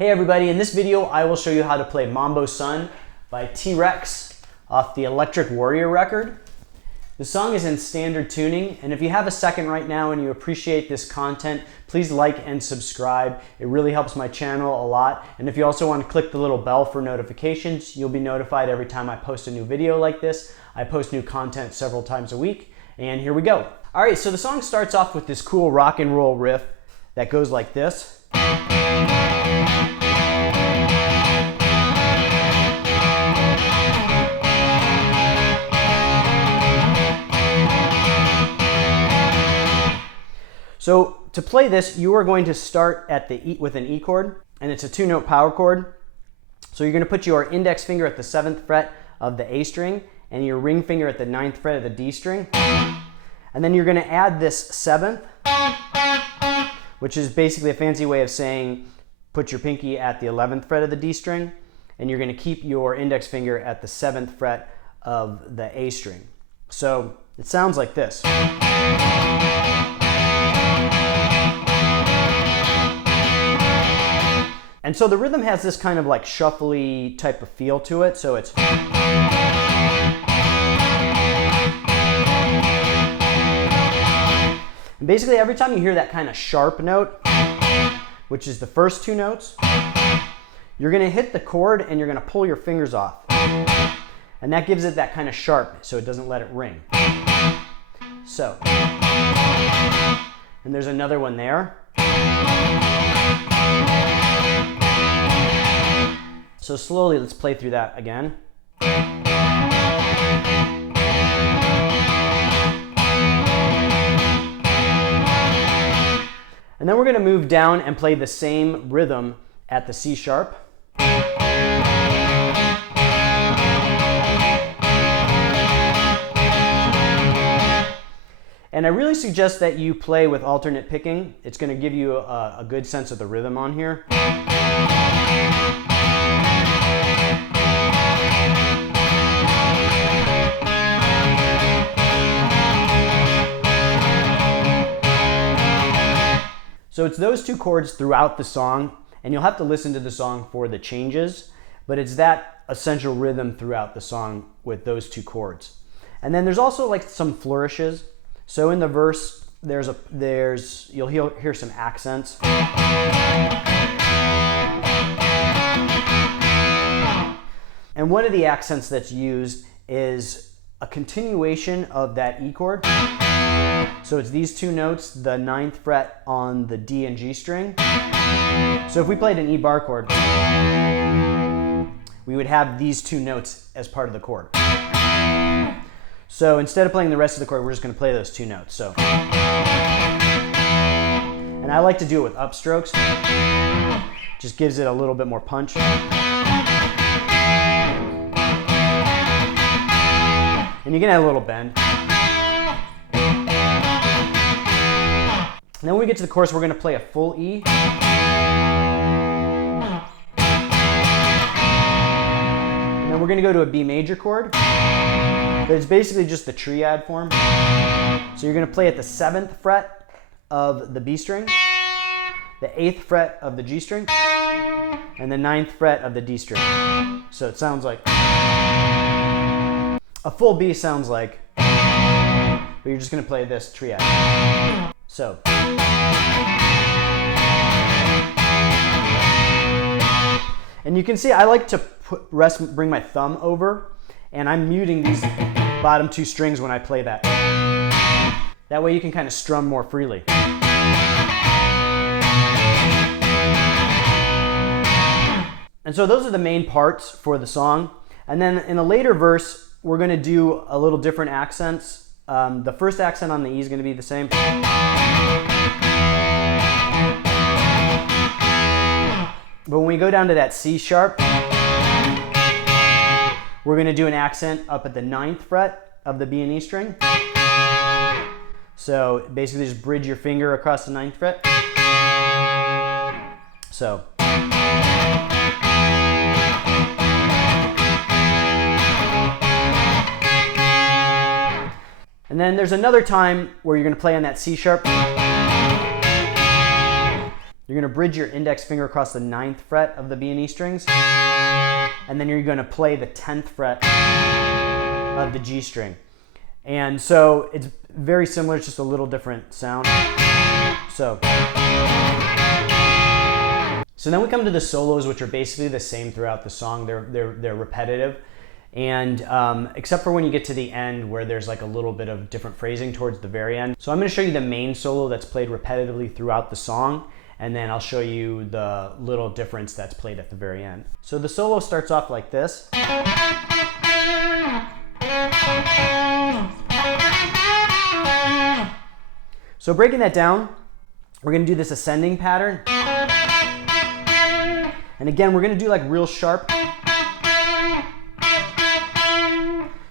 Hey everybody, in this video I will show you how to play Mambo Sun by T Rex off the Electric Warrior record. The song is in standard tuning, and if you have a second right now and you appreciate this content, please like and subscribe. It really helps my channel a lot. And if you also want to click the little bell for notifications, you'll be notified every time I post a new video like this. I post new content several times a week, and here we go. All right, so the song starts off with this cool rock and roll riff that goes like this. So to play this, you are going to start at the E with an E chord, and it's a 2-note power chord. So you're going to put your index finger at the 7th fret of the A string and your ring finger at the 9th fret of the D string. And then you're going to add this 7th, which is basically a fancy way of saying put your pinky at the 11th fret of the D string, and you're going to keep your index finger at the 7th fret of the A string. So it sounds like this. And so the rhythm has this kind of like shuffly type of feel to it, so it's... And basically every time you hear that kind of sharp note, which is the first 2 notes, you're going to hit the chord and you're going to pull your fingers off. And that gives it that kind of sharp, so it doesn't let it ring. So, and there's another one there. So slowly, let's play through that again. And then we're going to move down and play the same rhythm at the C sharp. And I really suggest that you play with alternate picking. It's going to give you a good sense of the rhythm on here. So it's those 2 chords throughout the song, and you'll have to listen to the song for the changes, but it's that essential rhythm throughout the song with those 2 chords. And then there's also like some flourishes. So in the verse, you'll hear some accents. And one of the accents that's used is a continuation of that E chord. So it's these 2 notes, the 9th fret on the D and G string. So if we played an E bar chord, we would have these 2 notes as part of the chord. So instead of playing the rest of the chord, we're just going to play those 2 notes. So, and I like to do it with upstrokes. Just gives it a little bit more punch. And you can add a little bend. And then when we get to the chorus, we're going to play a full E. And then we're going to go to a B major chord. But it's basically just the triad form. So you're going to play at the 7th fret of the B string, the 8th fret of the G string, and the 9th fret of the D string. So it sounds like... A full B sounds like... But you're just going to play this triad. So... And you can see I like to bring my thumb over, and I'm muting these bottom 2 strings when I play that. That way you can kind of strum more freely. And so those are the main parts for the song. And then in a later verse, we're going to do a little different accents. The first accent on the E is going to be the same. But when we go down to that C sharp, we're going to do an accent up at the 9th fret of the B and E string. So basically just bridge your finger across the 9th fret. So. And then there's another time where you're going to play on that C sharp. You're going to bridge your index finger across the 9th fret of the B and E strings, and then you're going to play the 10th fret of the G string. And so it's very similar, it's just a little different sound. So then we come to the solos, which are basically the same throughout the song. They're repetitive. And except for when you get to the end where there's like a little bit of different phrasing towards the very end. So I'm going to show you the main solo that's played repetitively throughout the song, and then I'll show you the little difference that's played at the very end. So the solo starts off like this. So breaking that down, we're going to do this ascending pattern. And again, we're going to do like real sharp.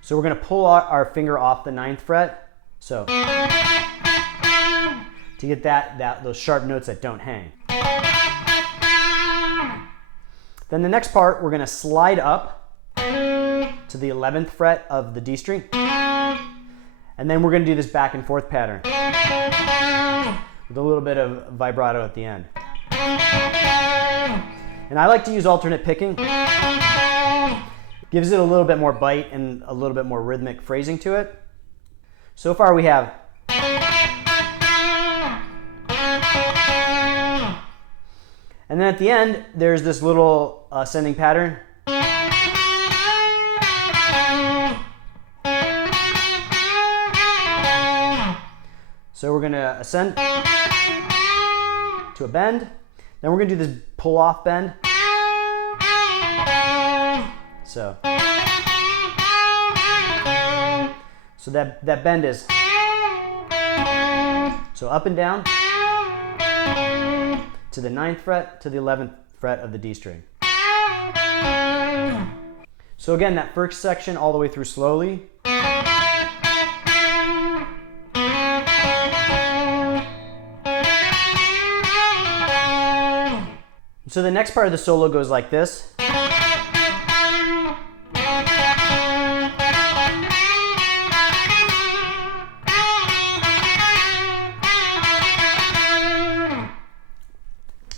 So we're going to pull our finger off the 9th fret. So to get those sharp notes that don't hang. Then the next part, we're going to slide up to the 11th fret of the D string. And then we're going to do this back and forth pattern with a little bit of vibrato at the end. And I like to use alternate picking. Gives it a little bit more bite and a little bit more rhythmic phrasing to it. So far we have. And then at the end, there's this little ascending pattern. So we're going to ascend to a bend. Then we're going to do this pull off bend. So that bend is so up and down to the 9th fret to the 11th fret of the D string. So again, that first section all the way through slowly. So the next part of the solo goes like this.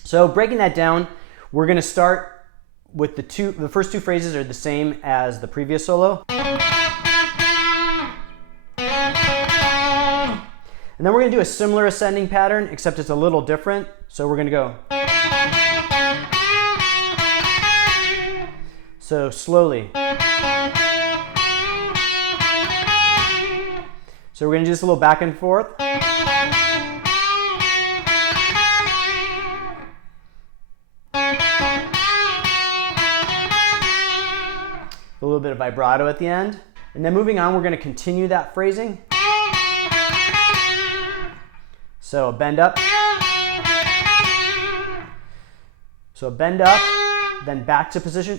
So breaking that down, we're going to start with the first two phrases are the same as the previous solo. And then we're going to do a similar ascending pattern, except it's a little different. So we're going to go. So slowly. So we're going to do this a little back and forth. A little bit of vibrato at the end. And then moving on, we're going to continue that phrasing. So bend up. So bend up, then back to position.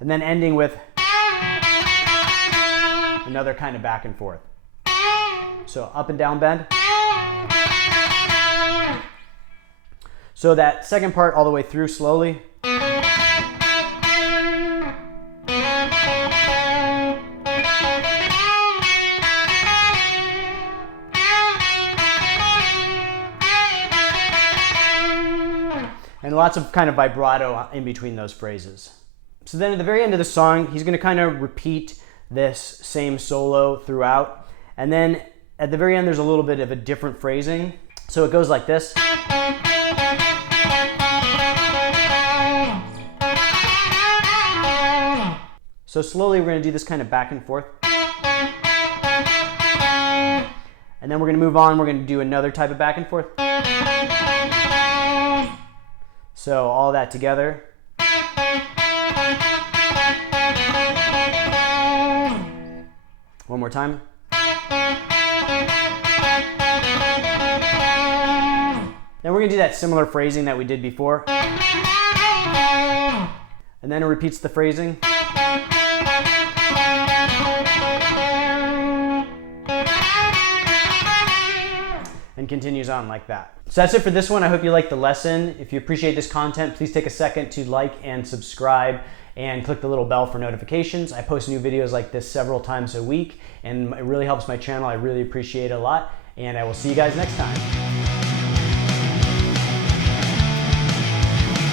And then ending with another kind of back and forth. So up and down bend. So that second part all the way through slowly. And lots of kind of vibrato in between those phrases. So then at the very end of the song, he's going to kind of repeat this same solo throughout. And then at the very end, there's a little bit of a different phrasing. So it goes like this. So slowly we're going to do this kind of back and forth. And then we're going to move on. We're going to do another type of back and forth. So all that together. One more time. Then we're going to do that similar phrasing that we did before. And then it repeats the phrasing. And continues on like that. So that's it for this one. I hope you liked the lesson. If you appreciate this content, please take a second to like and subscribe and click the little bell for notifications. I post new videos like this several times a week, and it really helps my channel. I really appreciate it a lot, and I will see you guys next time.